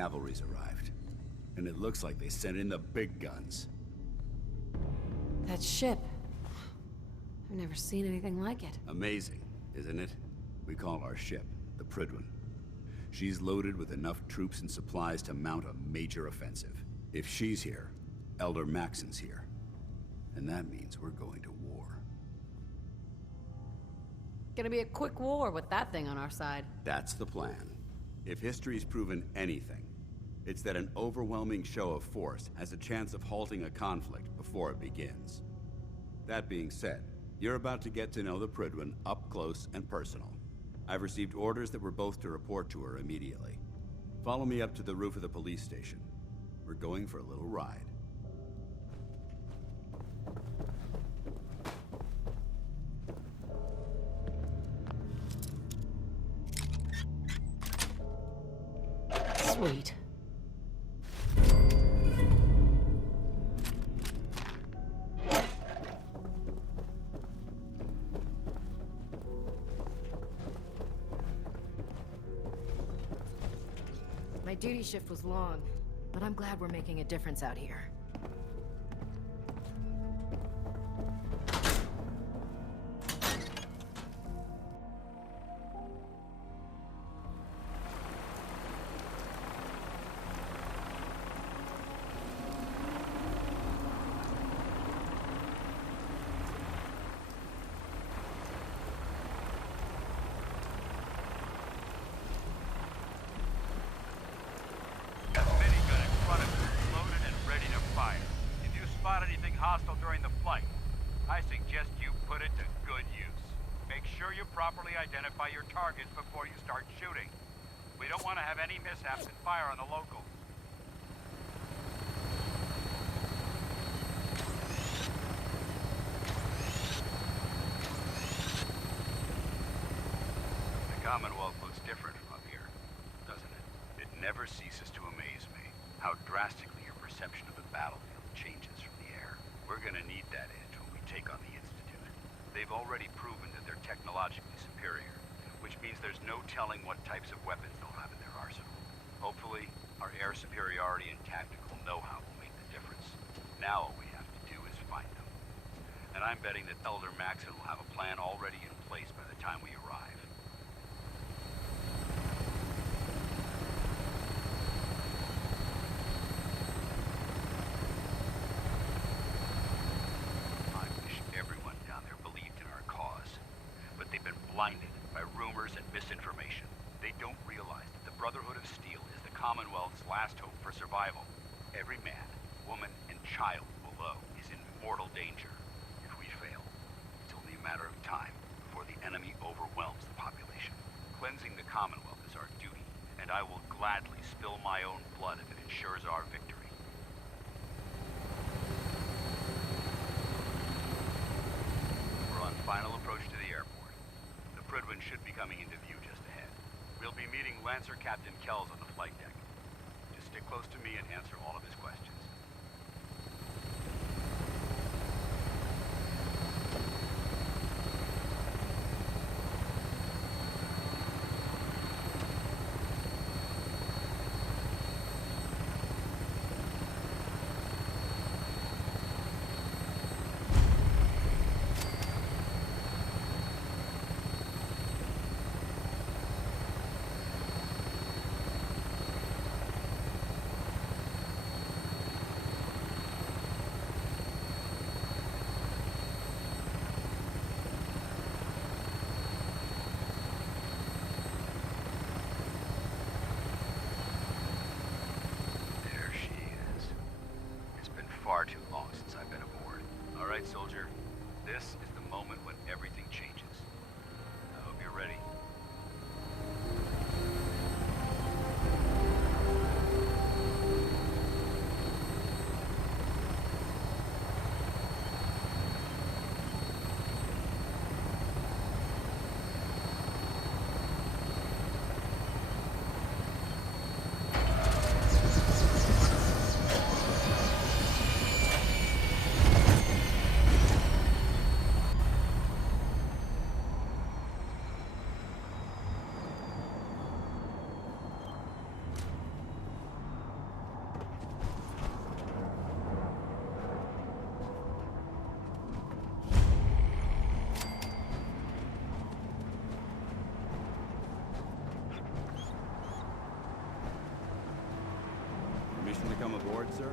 cavalry's arrived. And it looks like they sent in the big guns. That ship. I've never seen anything like it. Amazing, isn't it? We call our ship the Prydwen. She's loaded with enough troops and supplies to mount a major offensive. If she's here, Elder Maxon's here. And that means we're going to war. Gonna be a quick war with that thing on our side. That's the plan. If history's proven anything, it's that an overwhelming show of force has a chance of halting a conflict before it begins. That being said, you're about to get to know the Prydwen up close and personal. I've received orders that we're both to report to her immediately. Follow me up to the roof of the police station. We're going for a little ride. Sweet. My duty shift was long, but I'm glad we're making a difference out here. Hostile during the flight. I suggest you put it to good use. Make sure you properly identify your targets before you start shooting. We don't want to have any mishaps and fire on the locals. The Commonwealth looks different from up here, doesn't it? It never ceases to amaze me how drastically your perception of the battlefield changes from the air. We're gonna need that edge when we take on the Institute. They've already proven that they're technologically superior, which means there's no telling what types of weapons they'll have in their arsenal. Hopefully, our air superiority and tactical know-how will make the difference. Now all we have to do is find them. And I'm betting that Elder Maxon will have a plan already in place by the time we arrive. Blinded by rumors and misinformation. They don't realize that the Brotherhood of Steel is the Commonwealth's last hope for survival. Every man, woman, and child below is in mortal danger. If we fail, it's only a matter of time before the enemy overwhelms the population. Cleansing the Commonwealth is our duty, and I will gladly spill my own blood if it ensures our victory. We're on final approach to the airport. Prydwen should be coming into view just ahead. We'll be meeting Lancer Captain Kells on the flight deck. Just stick close to me and answer all of his questions. aboard, sir?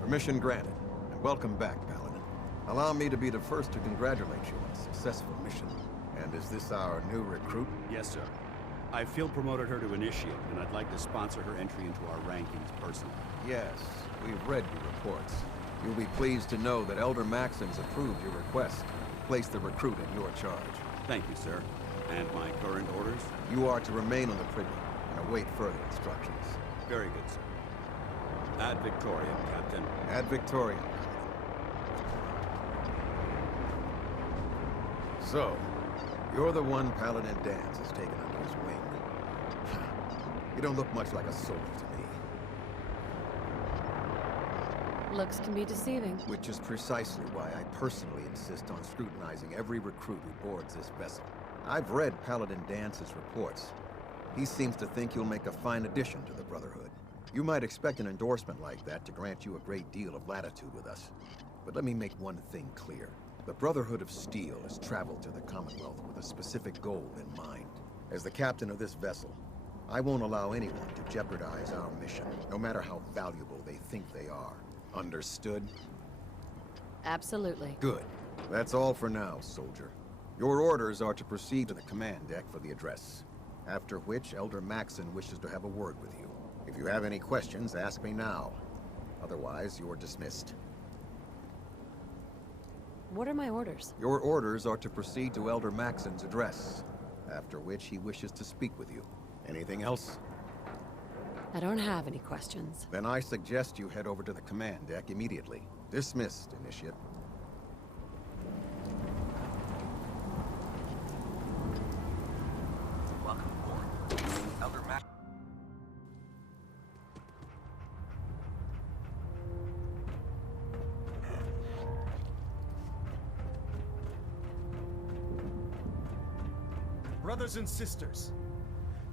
Permission granted, and welcome back, Paladin. Allow me to be the first to congratulate you on a successful mission. And is this our new recruit? Yes, sir. I field promoted her to initiate, and I'd like to sponsor her entry into our rankings personally. Yes, we've read your reports. You'll be pleased to know that Elder Maxon's approved your request to place the recruit in your charge. Thank you, sir. And my current orders? You are to remain on the frigate and await further instructions. Very good, sir. Ad Victoriam, Captain. Ad Victoriam. So, you're the one Paladin Danse has taken under his wing. You don't look much like a soldier to me. Looks can be deceiving. Which is precisely why I personally insist on scrutinizing every recruit who boards this vessel. I've read Paladin Dance's reports. He seems to think you'll make a fine addition to the Brotherhood. You might expect an endorsement like that to grant you a great deal of latitude with us. But let me make one thing clear. The Brotherhood of Steel has traveled to the Commonwealth with a specific goal in mind. As the captain of this vessel, I won't allow anyone to jeopardize our mission, no matter how valuable they think they are. Understood? Absolutely. Good. That's all for now, soldier. Your orders are to proceed to the command deck for the address. After which, Elder Maxon wishes to have a word with you. If you have any questions, ask me now. Otherwise, you're dismissed. What are my orders? Your orders are to proceed to Elder Maxon's address, after which he wishes to speak with you. Anything else? I don't have any questions. Then I suggest you head over to the command deck immediately. Dismissed, Initiate. Welcome aboard. Elder Max. Brothers and sisters,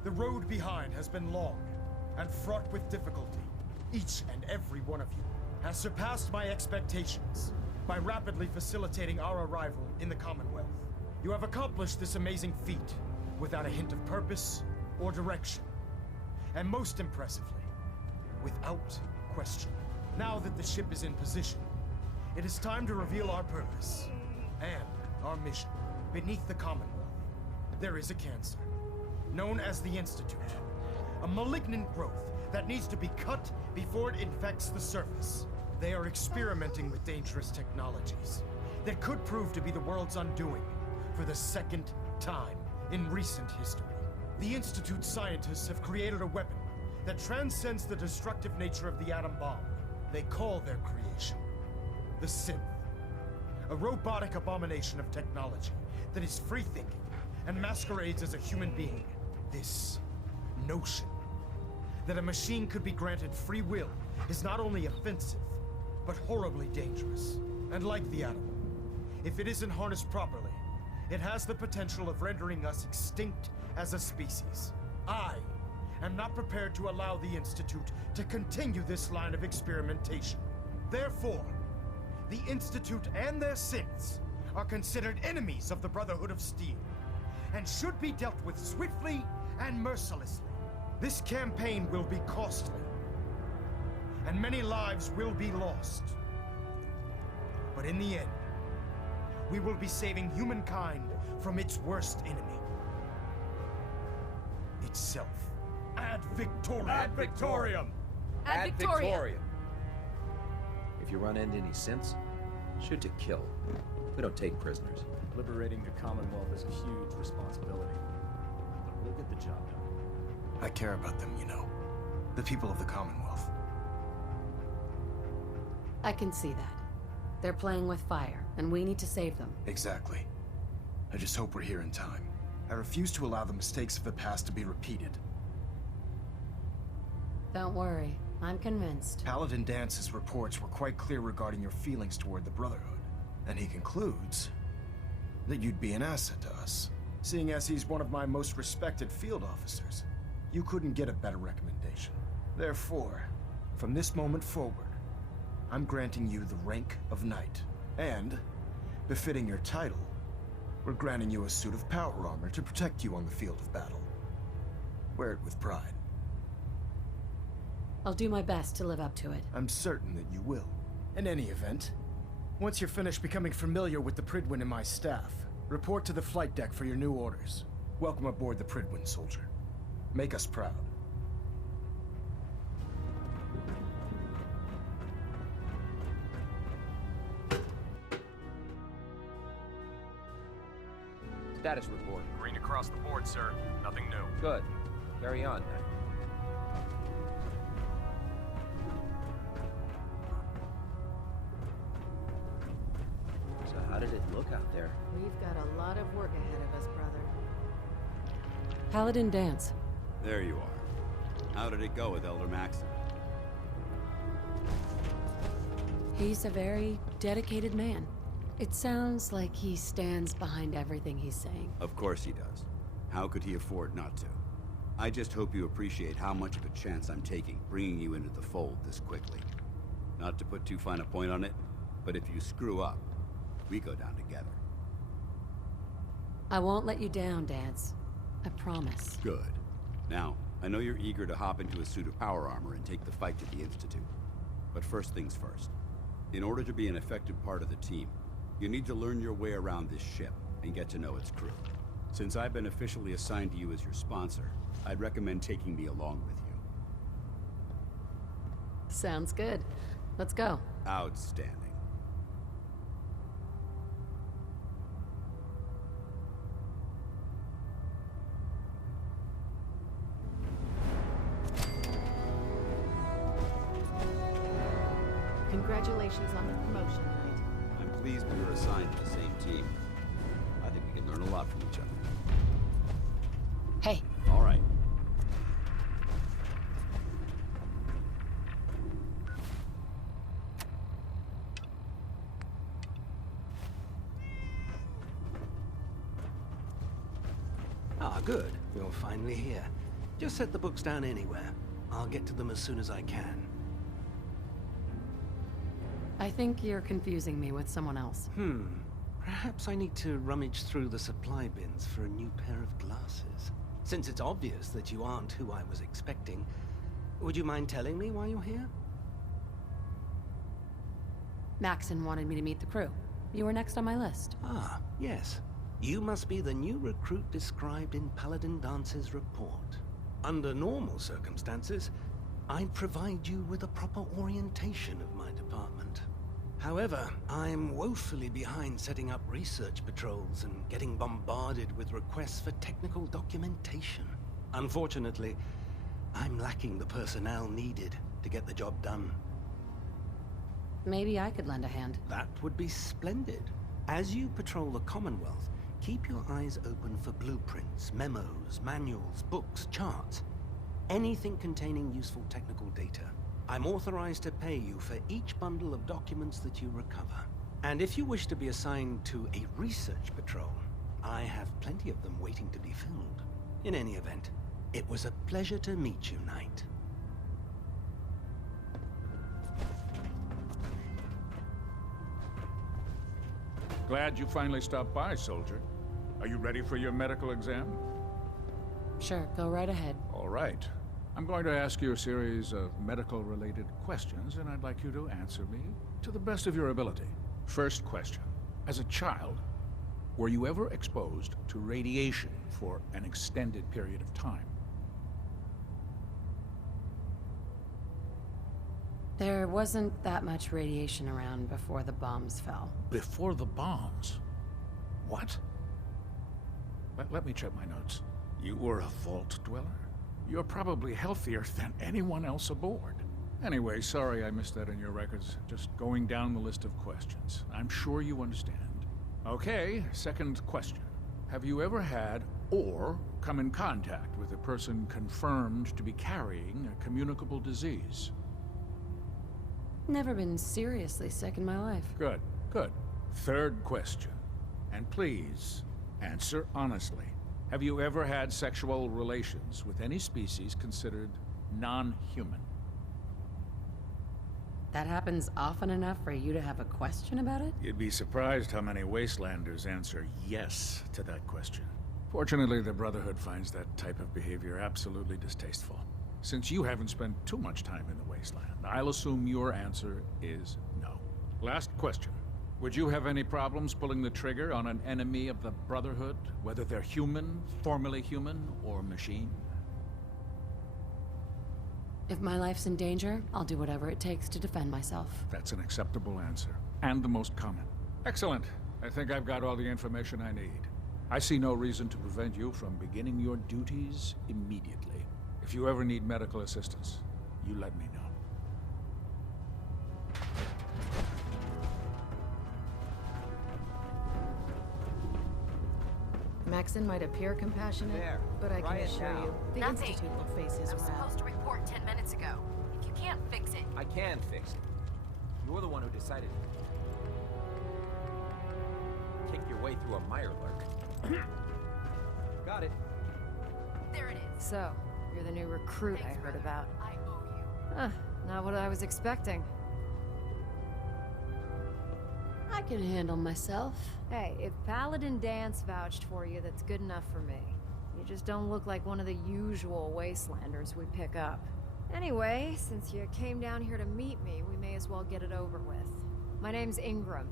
the road behind has been long and fraught with difficulty. Each and every one of you has surpassed my expectations by rapidly facilitating our arrival in the Commonwealth. You have accomplished this amazing feat without a hint of purpose or direction. And most impressively, without question. Now that the ship is in position, it is time to reveal our purpose and our mission. Beneath the Commonwealth, there is a cancer, known as the Institute. A malignant growth that needs to be cut before it infects the surface. They are experimenting with dangerous technologies that could prove to be the world's undoing for the second time in recent history. The Institute scientists have created a weapon that transcends the destructive nature of the atom bomb. They call their creation the Synth. A robotic abomination of technology that is free-thinking and masquerades as a human being. This notion that a machine could be granted free will is not only offensive, but horribly dangerous. And like the atom, if it isn't harnessed properly, it has the potential of rendering us extinct as a species. I am not prepared to allow the Institute to continue this line of experimentation. Therefore, the Institute and their synths are considered enemies of the Brotherhood of Steel, and should be dealt with swiftly and mercilessly. This campaign will be costly, and many lives will be lost. But in the end, we will be saving humankind from its worst enemy. Itself. Ad Victoriam! Ad Victoriam! Ad Victoriam! If you run into any synths, shoot to kill. We don't take prisoners. Liberating the Commonwealth is a huge responsibility, but we'll get the job done. I care about them, you know. The people of the Commonwealth. I can see that. They're playing with fire, and we need to save them. Exactly. I just hope we're here in time. I refuse to allow the mistakes of the past to be repeated. Don't worry, I'm convinced. Paladin Dance's reports were quite clear regarding your feelings toward the Brotherhood. And he concludes that you'd be an asset to us. Seeing as he's one of my most respected field officers, you couldn't get a better recommendation. Therefore, from this moment forward, I'm granting you the rank of Knight. And, befitting your title, we're granting you a suit of power armor to protect you on the field of battle. Wear it with pride. I'll do my best to live up to it. I'm certain that you will. In any event, once you're finished becoming familiar with the Prydwen and my staff, report to the flight deck for your new orders. Welcome aboard the Prydwen, soldier. Make us proud. Status report. Green across the board, sir. Nothing new. Good. Carry on, then. So how did it look out there? We've got a lot of work ahead of us, brother. Paladin Danse. There you are. How did it go with Elder Maxim? He's a very dedicated man. It sounds like he stands behind everything he's saying. Of course he does. How could he afford not to? I just hope you appreciate how much of a chance I'm taking, bringing you into the fold this quickly. Not to put too fine a point on it, but if you screw up, we go down together. I won't let you down, Danse. I promise. Good. Now, I know you're eager to hop into a suit of power armor and take the fight to the Institute. But first things first. In order to be an effective part of the team, you need to learn your way around this ship and get to know its crew. Since I've been officially assigned to you as your sponsor, I'd recommend taking me along with you. Sounds good. Let's go. Outstanding. Congratulations on the promotion, Knight. I'm pleased we were assigned to the same team. I think we can learn a lot from each other. Hey, All right. Ah, good. You're finally here. Just set the books down anywhere. I'll get to them as soon as I can. I think you're confusing me with someone else. Perhaps I need to rummage through the supply bins for a new pair of glasses. Since it's obvious that you aren't who I was expecting, would you mind telling me why you're here? Maxon wanted me to meet the crew. You were next on my list. Ah, yes. You must be the new recruit described in Paladin Dance's report. Under normal circumstances, I'd provide you with a proper orientation of my department. However, I'm woefully behind setting up research patrols and getting bombarded with requests for technical documentation. Unfortunately, I'm lacking the personnel needed to get the job done. Maybe I could lend a hand. That would be splendid. As you patrol the Commonwealth, keep your eyes open for blueprints, memos, manuals, books, charts. Anything containing useful technical data. I'm authorized to pay you for each bundle of documents that you recover. And if you wish to be assigned to a research patrol, I have plenty of them waiting to be filled. In any event, it was a pleasure to meet you, Knight. Glad you finally stopped by, soldier. Are you ready for your medical exam? Sure, go right ahead. All right. I'm going to ask you a series of medical-related questions, and I'd like you to answer me to the best of your ability. First question. As a child, were you ever exposed to radiation for an extended period of time? There wasn't that much radiation around before the bombs fell. Before the bombs? What? Let me check my notes. You were a vault dweller? You're probably healthier than anyone else aboard. Anyway, sorry I missed that in your records. Just going down the list of questions. I'm sure you understand. Okay, second question. Have you ever had or come in contact with a person confirmed to be carrying a communicable disease? Never been seriously sick in my life. Good, good. Third question. And please, answer honestly. Have you ever had sexual relations with any species considered non-human? That happens often enough for you to have a question about it? You'd be surprised how many Wastelanders answer yes to that question. Fortunately, the Brotherhood finds that type of behavior absolutely distasteful. Since you haven't spent too much time in the wasteland, I'll assume your answer is no. Last question. Would you have any problems pulling the trigger on an enemy of the Brotherhood, whether they're human, formerly human, or machine? If my life's in danger, I'll do whatever it takes to defend myself. That's an acceptable answer, and the most common. Excellent. I think I've got all the information I need. I see no reason to prevent you from beginning your duties immediately. If you ever need medical assistance, you let me know. Maxon might appear compassionate, There, but I can quiet assure now. you, the Nothing. Institute will face his I was wrath. supposed to report 10 minutes ago. If you can't fix it, I can fix it. You're the one who decided to kick your way through a Mirelurk. Got it. there it is. So, you're the new recruit I Thanks, heard brother. about. I owe you. Huh, not what I was expecting. I can handle myself. Hey, if Paladin Dance vouched for you, that's good enough for me. You just don't look like one of the usual Wastelanders we pick up. Anyway, since you came down here to meet me, we may as well get it over with. My name's Ingram,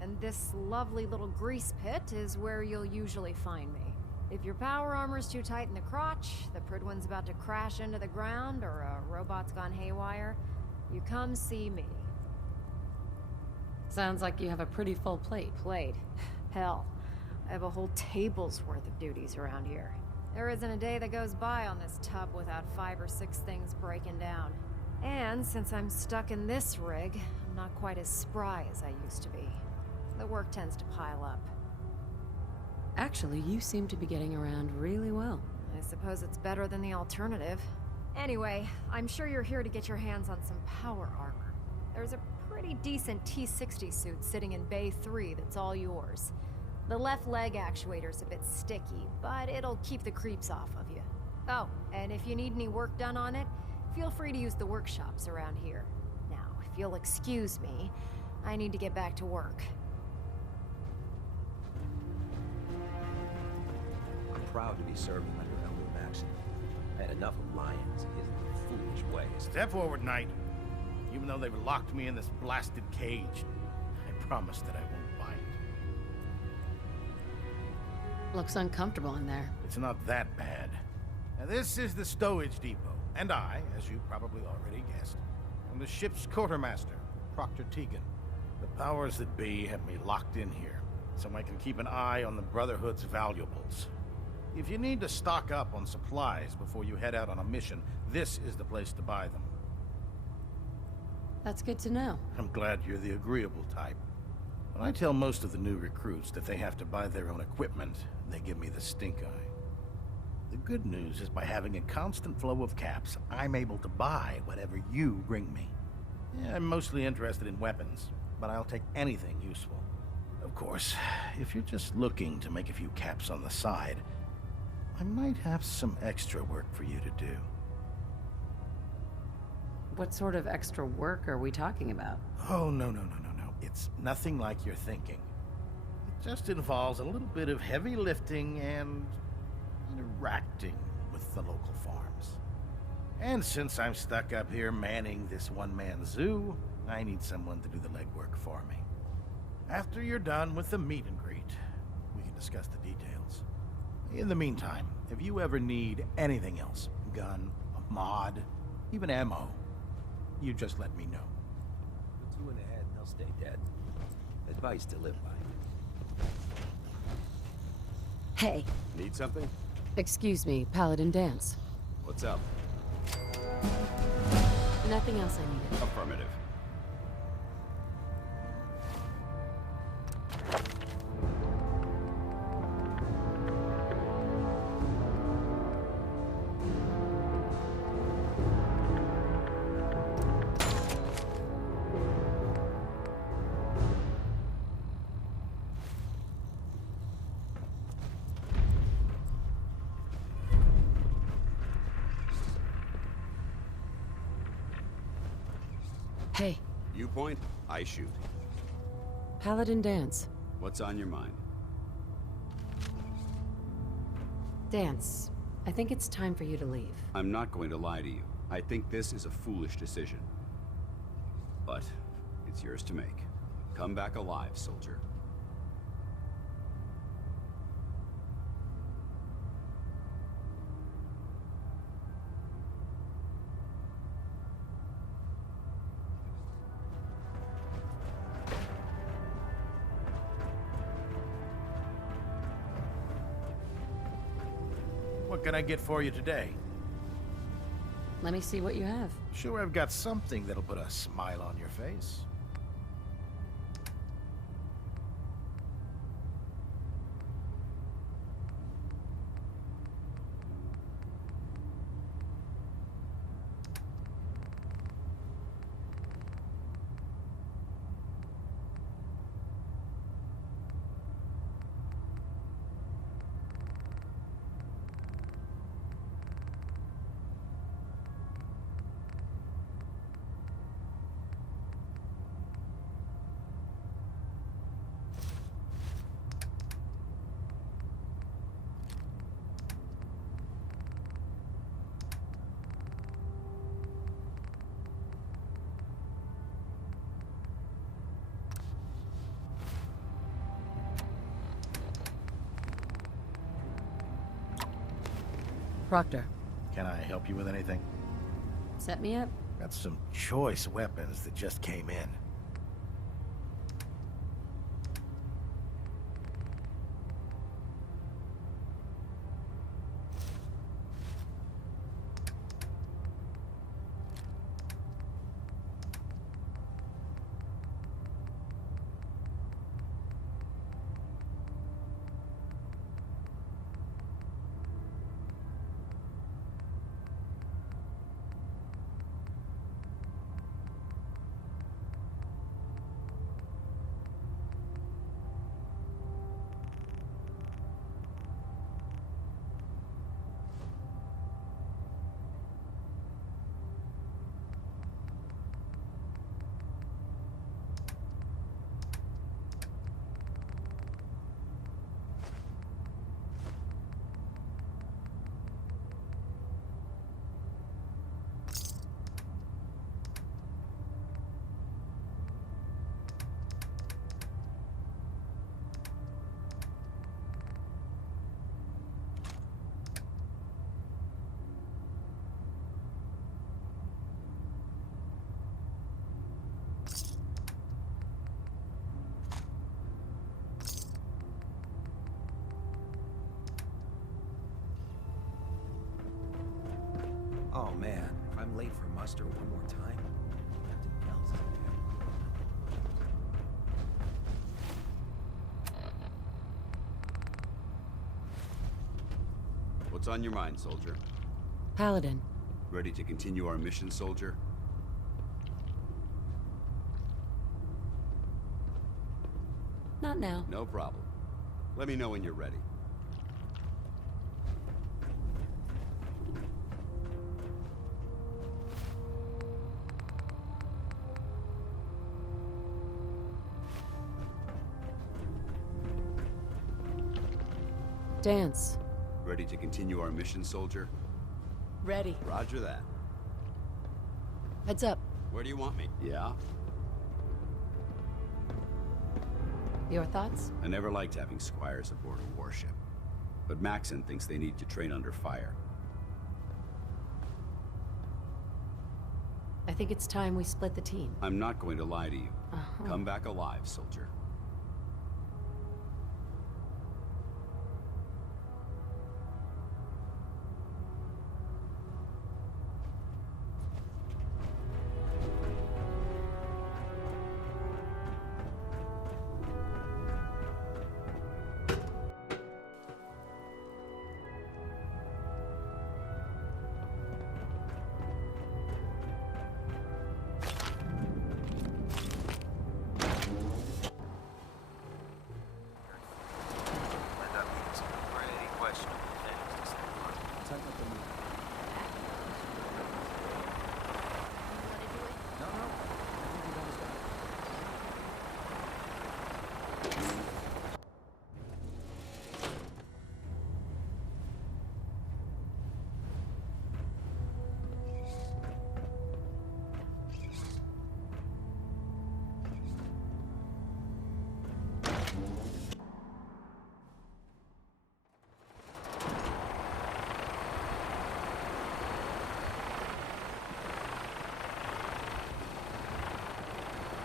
and this lovely little grease pit is where you'll usually find me. If your power armor's too tight in the crotch, the Pridwin's about to crash into the ground, or a robot's gone haywire, you come see me. Sounds like you have a pretty full plate. Plate. Hell, I have a whole table's worth of duties around here. There isn't a day that goes by on this tub without 5 or 6 things breaking down. And since I'm stuck in this rig, I'm not quite as spry as I used to be. The work tends to pile up. Actually, you seem to be getting around really well. I suppose it's better than the alternative. Anyway, I'm sure you're here to get your hands on some power armor. There's a pretty decent T-60 suit sitting in Bay 3 that's all yours. The left leg actuator's a bit sticky, but it'll keep the creeps off of you. Oh, and if you need any work done on it, feel free to use the workshops around here. Now, if you'll excuse me, I need to get back to work. I'm proud to be serving under Elder Maxon. I had enough of lions and his foolish ways. Step forward, Knight. Even though they've locked me in this blasted cage, I promise that I won't bite. Looks uncomfortable in there. It's not that bad. Now, this is the stowage depot, and I, as you probably already guessed, am the ship's quartermaster, Proctor Tegan. The powers that be have me locked in here, so I can keep an eye on the Brotherhood's valuables. If you need to stock up on supplies before you head out on a mission, this is the place to buy them. That's good to know. I'm glad you're the agreeable type. When I tell most of the new recruits that they have to buy their own equipment, they give me the stink eye. The good news is by having a constant flow of caps, I'm able to buy whatever you bring me. Yeah, I'm mostly interested in weapons, but I'll take anything useful. Of course, if you're just looking to make a few caps on the side, I might have some extra work for you to do. What sort of extra work are we talking about? Oh, no. It's nothing like you're thinking. It just involves a little bit of heavy lifting and interacting with the local farms. And since I'm stuck up here manning this one-man zoo, I need someone to do the legwork for me. After you're done with the meet and greet, we can discuss the details. In the meantime, if you ever need anything else, gun, a mod, even ammo, you just let me know. Put 2 in the head and they'll stay dead. Advice to live by. Hey, Need something? excuse me, Paladin Dance. What's up? Nothing else I needed. Affirmative. Hey, You point, I shoot. Paladin Dance. What's on your mind? Dance, I think it's time for you to leave. I'm not going to lie to you. I think this is a foolish decision. But it's yours to make. Come back alive, soldier. What can I get for you today? Let me see what you have. Sure, I've got something that'll put a smile on your face. Proctor, Can I help you with anything? set me up? Got some choice weapons that just came in. Oh man, if I'm late for muster one more time, Captain Kells is What's on your mind, soldier? Paladin. Ready to continue our mission, soldier? Not now. No problem. Let me know when you're ready. Dance. Ready to continue our mission, soldier? Ready. Roger that. Heads up. Where do you want me? Yeah? Your thoughts? I never liked having squires aboard a warship. But Maxon thinks they need to train under fire. I think it's time we split the team. I'm not going to lie to you. Uh-huh. Come back alive, soldier.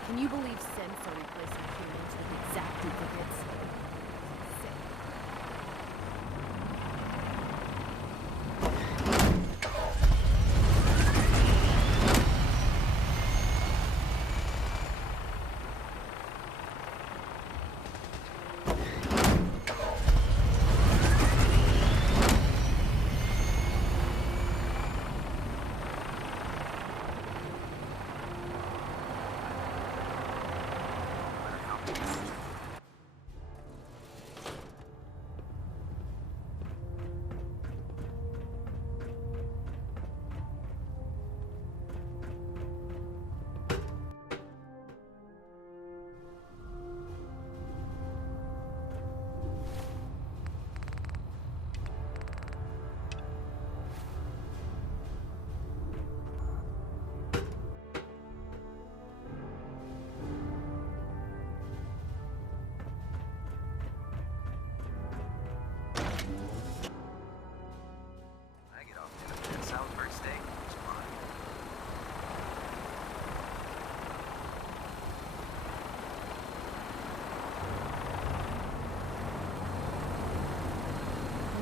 Can you believe Sims are replacing humans with exact duplicates? Sick. I get off dinner at Salisbury Steak. It's fine.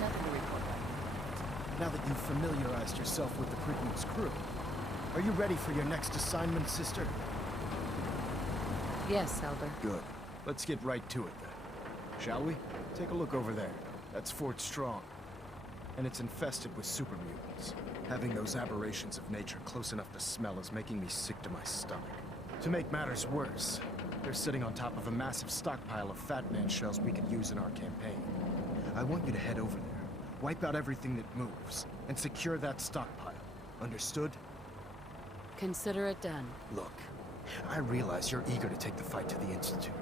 Nothing to report back. Now that you've familiarized yourself with the Preakness crew, are you ready for your next assignment, sister? Yes, Elder. Good. Let's get right to it then. Shall we? Take a look over there. That's Fort Strong. And it's infested with super mutants. Having those aberrations of nature close enough to smell is making me sick to my stomach. To make matters worse, they're sitting on top of a massive stockpile of Fat Man shells we could use in our campaign. I want you to head over there, wipe out everything that moves, and secure that stockpile. Understood? Consider it done. Look, I realize you're eager to take the fight to the Institute,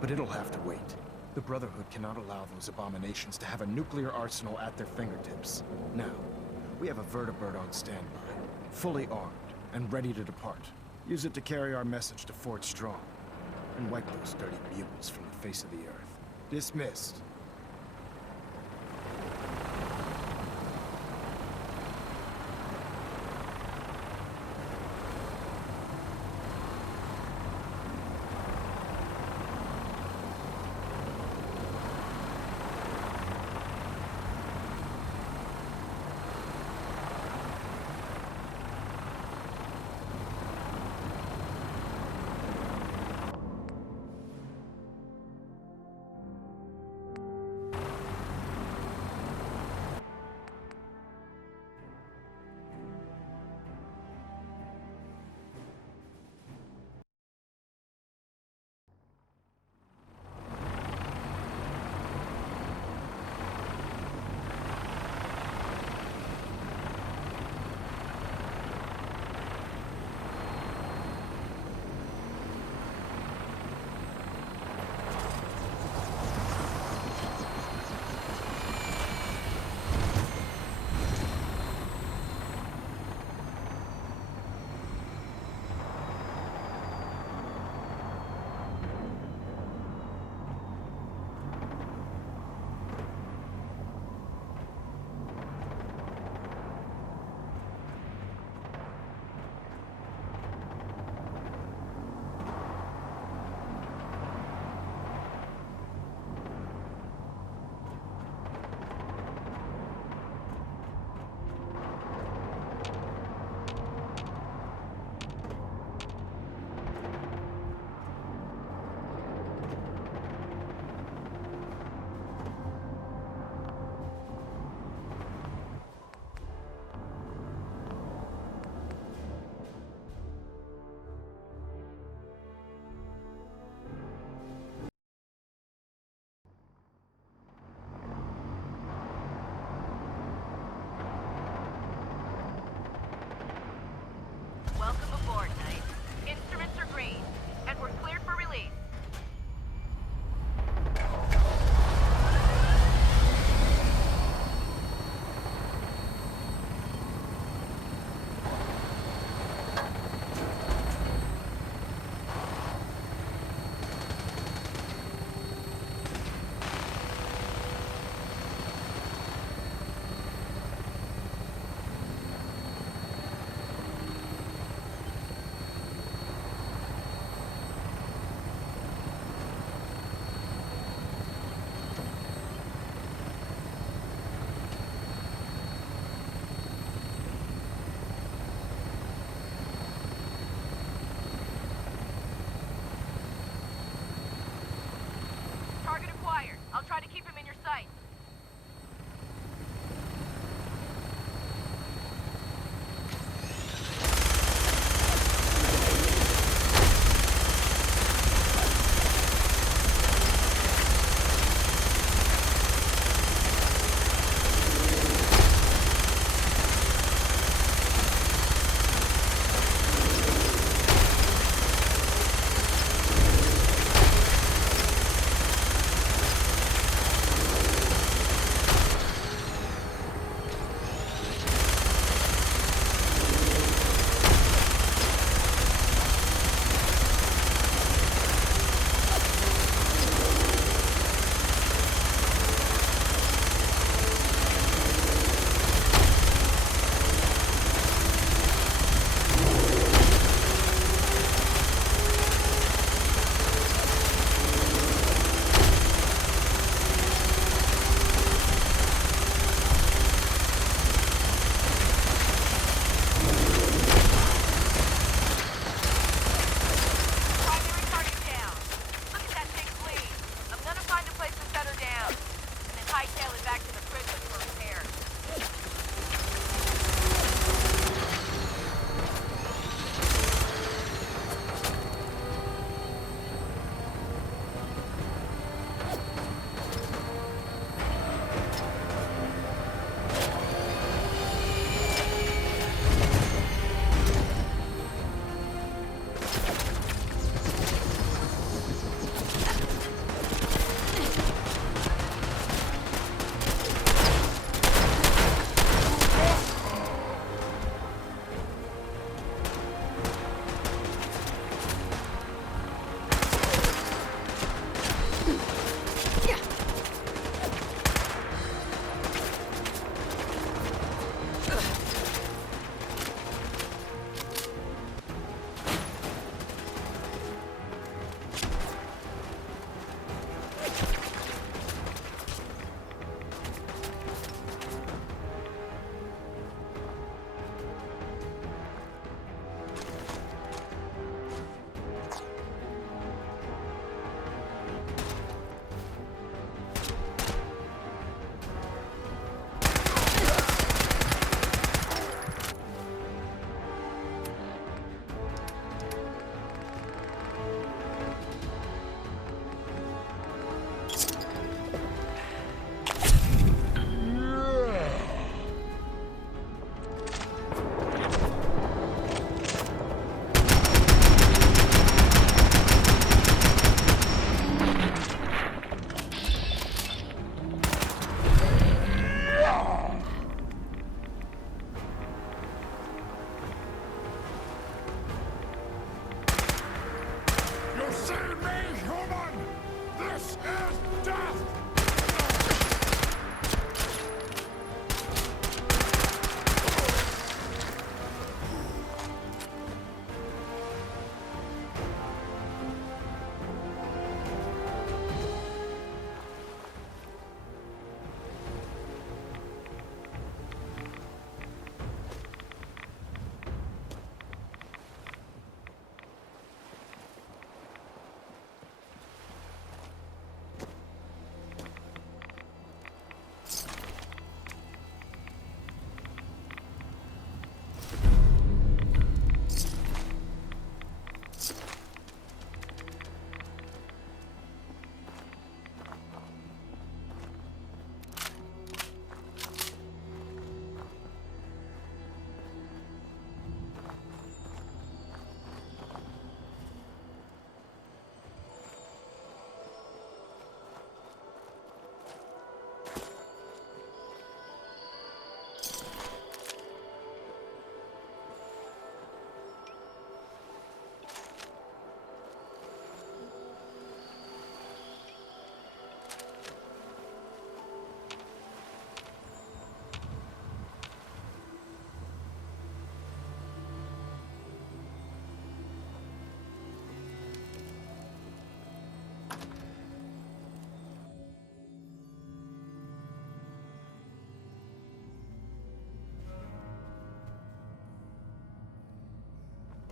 but it'll have to wait. The Brotherhood cannot allow those abominations to have a nuclear arsenal at their fingertips. Now, we have a vertibird on standby, fully armed and ready to depart. Use it to carry our message to Fort Strong, and wipe those dirty mutants from the face of the earth. Dismissed.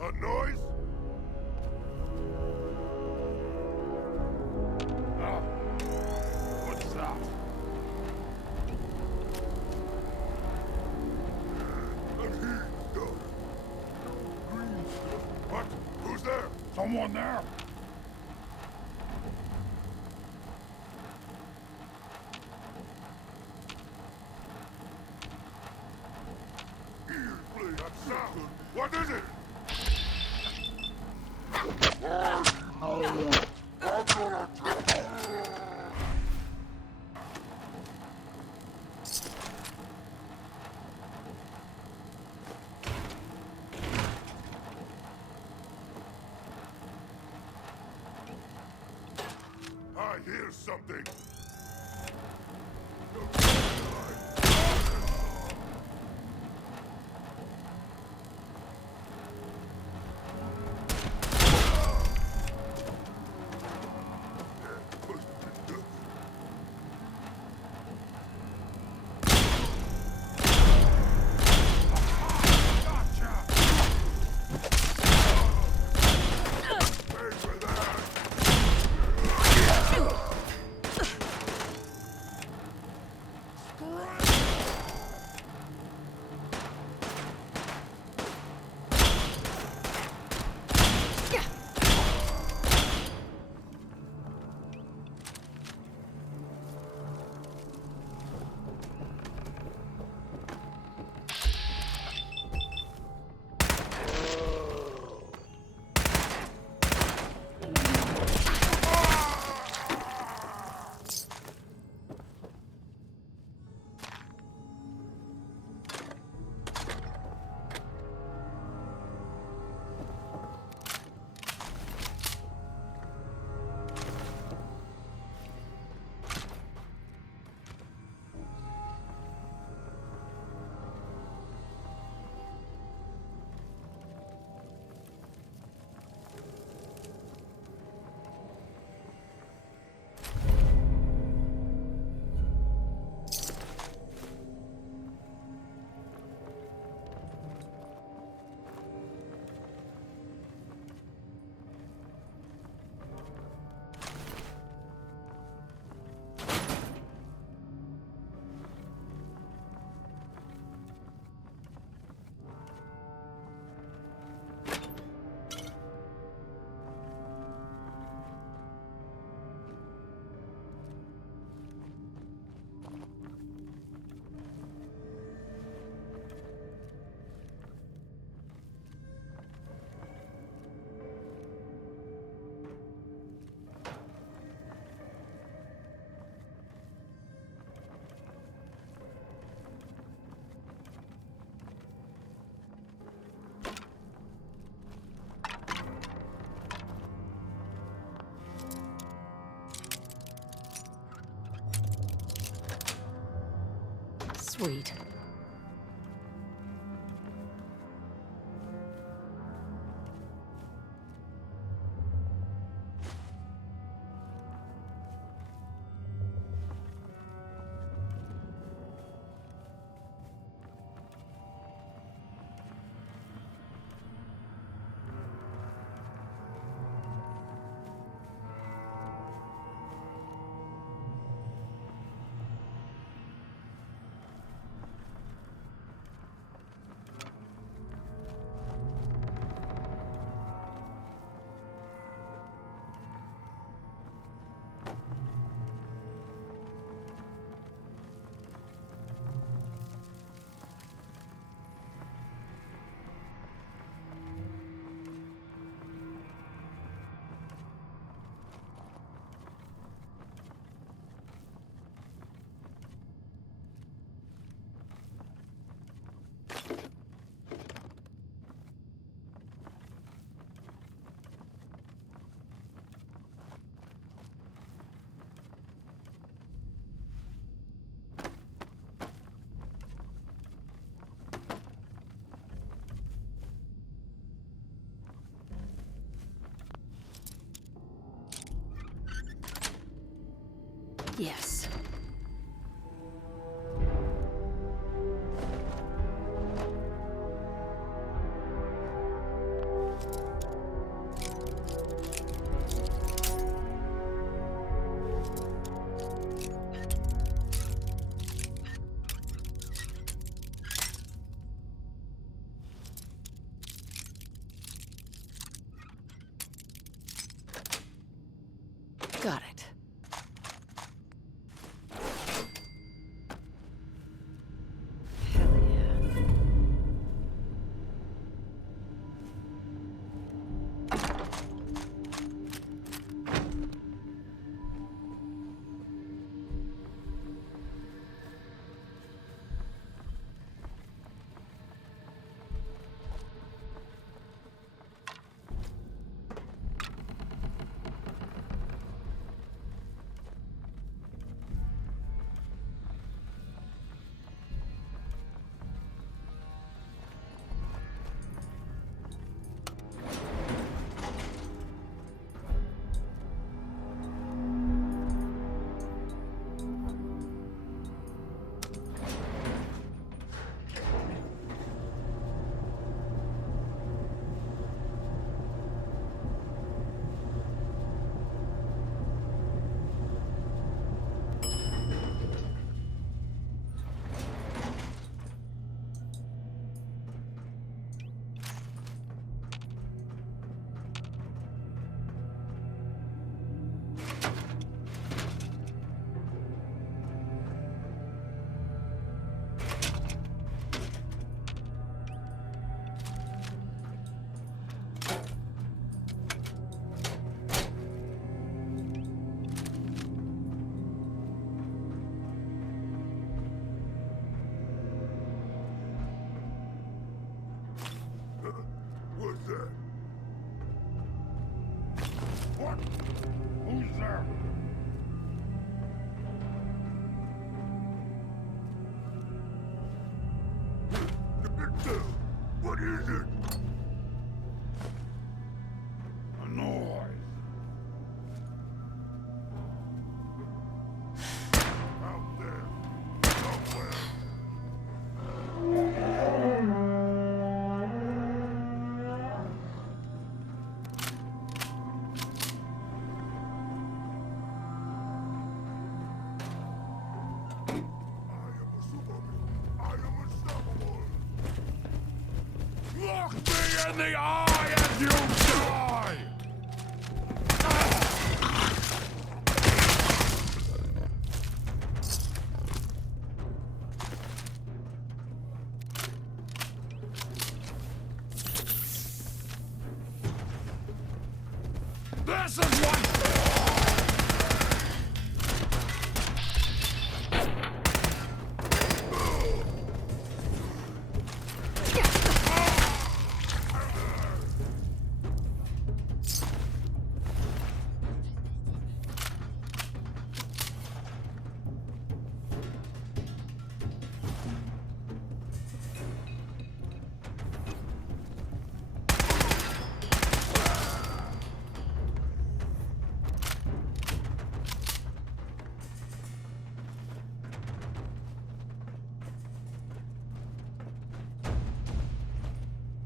A noise? Ah, what's that? What? Who's there? Someone there? Ears, that sound. What is it? I hear something. Sweet. is it? A noise. Out there. Somewhere. Look me in the eye and you die! This is what...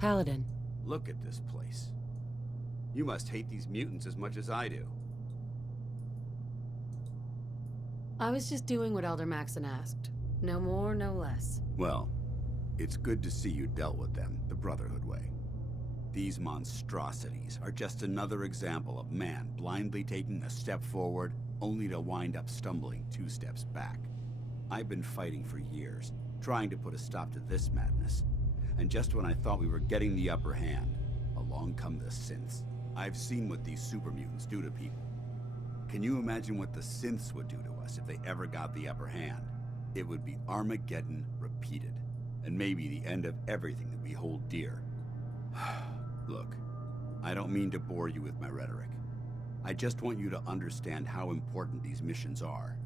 Paladin. Look at this place. You must hate these mutants as much as I do. I was just doing what Elder Maxon asked. No more, no less. Well, it's good to see you dealt with them the Brotherhood way. These monstrosities are just another example of man blindly taking a step forward, only to wind up stumbling 2 steps back. I've been fighting for years, trying to put a stop to this madness. And just when I thought we were getting the upper hand, along come the synths. I've seen what these super mutants do to people. Can you imagine what the synths would do to us if they ever got the upper hand? It would be Armageddon repeated, and maybe the end of everything that we hold dear. Look, I don't mean to bore you with my rhetoric. I just want you to understand how important these missions are.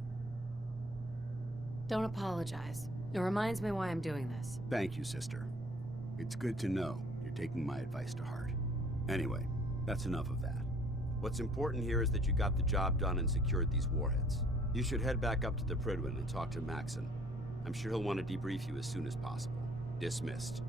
Don't apologize. It reminds me why I'm doing this. Thank you, sister. It's good to know you're taking my advice to heart. Anyway, that's enough of that. What's important here is that you got the job done and secured these warheads. You should head back up to the Prydwen and talk to Maxon. I'm sure he'll want to debrief you as soon as possible. Dismissed.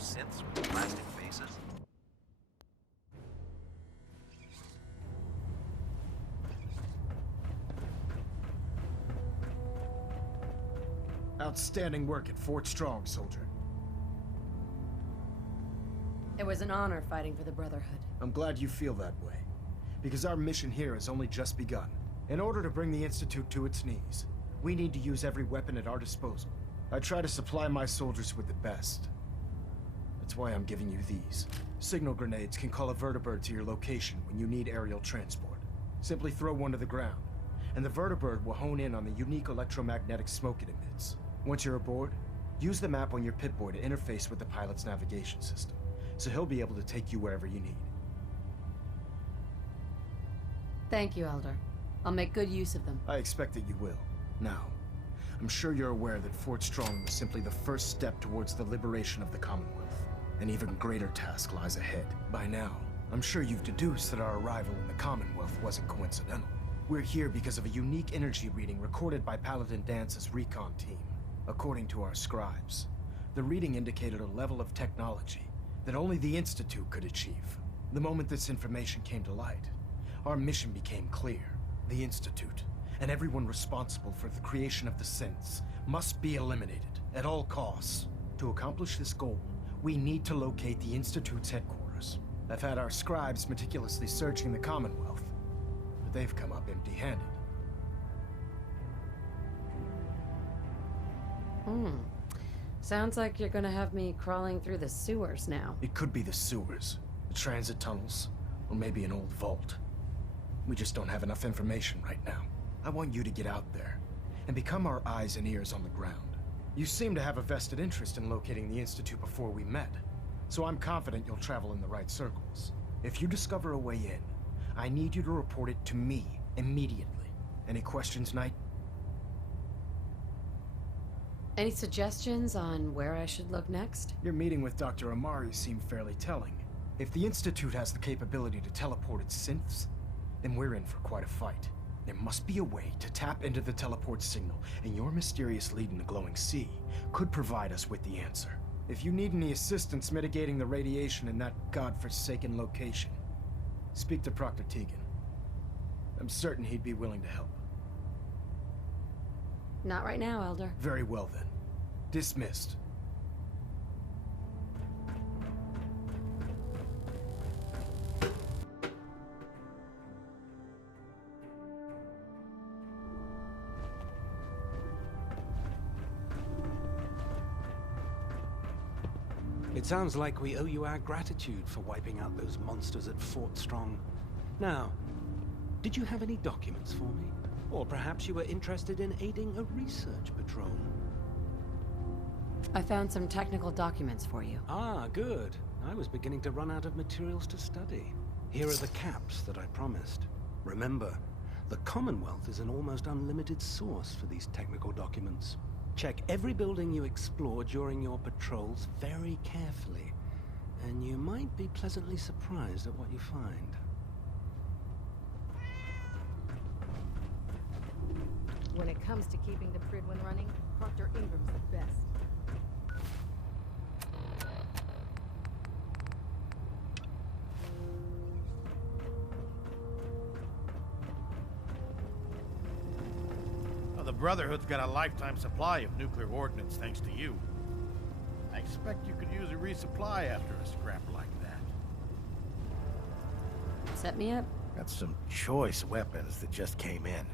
those synths with the plastic faces? Outstanding work at Fort Strong, soldier. It was an honor fighting for the Brotherhood. I'm glad you feel that way, because our mission here has only just begun. In order to bring the Institute to its knees, we need to use every weapon at our disposal. I try to supply my soldiers with the best. That's why I'm giving you these. Signal grenades can call a vertibird to your location when you need aerial transport. Simply throw one to the ground, and the vertibird will hone in on the unique electromagnetic smoke it emits. Once you're aboard, use the map on your Pip-Boy to interface with the pilot's navigation system, so he'll be able to take you wherever you need. Thank you, Elder. I'll make good use of them. I expect that you will. Now, I'm sure you're aware that Fort Strong was simply the first step towards the liberation of the Commonwealth. An even greater task lies ahead. By now, I'm sure you've deduced that our arrival in the Commonwealth wasn't coincidental. We're here because of a unique energy reading recorded by Paladin Dance's recon team. According to our scribes, the reading indicated a level of technology that only the Institute could achieve. The moment this information came to light, our mission became clear. The Institute, and everyone responsible for the creation of the synths, must be eliminated at all costs. To accomplish this goal, we need to locate the Institute's headquarters. I've had our scribes meticulously searching the Commonwealth, but they've come up empty-handed. Sounds like you're gonna have me crawling through the sewers now. It could be the sewers, the transit tunnels, or maybe an old vault. We just don't have enough information right now. I want you to get out there and become our eyes and ears on the ground. You seem to have a vested interest in locating the Institute before we met, so I'm confident you'll travel in the right circles. If you discover a way in, I need you to report it to me immediately. Any questions, Knight? Any suggestions on where I should look next? Your meeting with Dr. Amari seemed fairly telling. If the Institute has the capability to teleport its synths, then we're in for quite a fight. There must be a way to tap into the teleport signal, and your mysterious lead in the glowing sea could provide us with the answer. If you need any assistance mitigating the radiation in that godforsaken location, speak to Proctor Tegan. I'm certain he'd be willing to help. Not right now, Elder. Very well then. Dismissed. It sounds like we owe you our gratitude for wiping out those monsters at Fort Strong. Now, did you have any documents for me? Or perhaps you were interested in aiding a research patrol? I found some technical documents for you. Ah, good. I was beginning to run out of materials to study. Here are the caps that I promised. Remember, the Commonwealth is an almost unlimited source for these technical documents. Check every building you explore during your patrols very carefully, and you might be pleasantly surprised at what you find. When it comes to keeping the Prydwen running, Proctor Ingram's the best. Well, the Brotherhood's got a lifetime supply of nuclear ordnance thanks to you. I expect you could use a resupply after a scrap like that. Set me up. Got some choice weapons that just came in.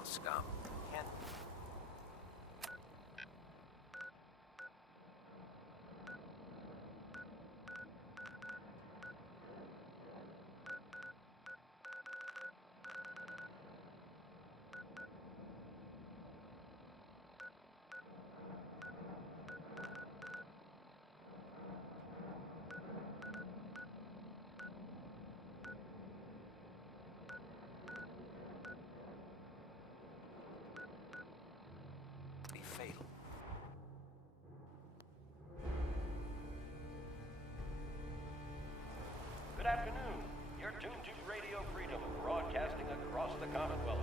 Commonwealth scum. Can't... be fatal. Good afternoon. You're tuned to Radio Freedom, broadcasting across the Commonwealth.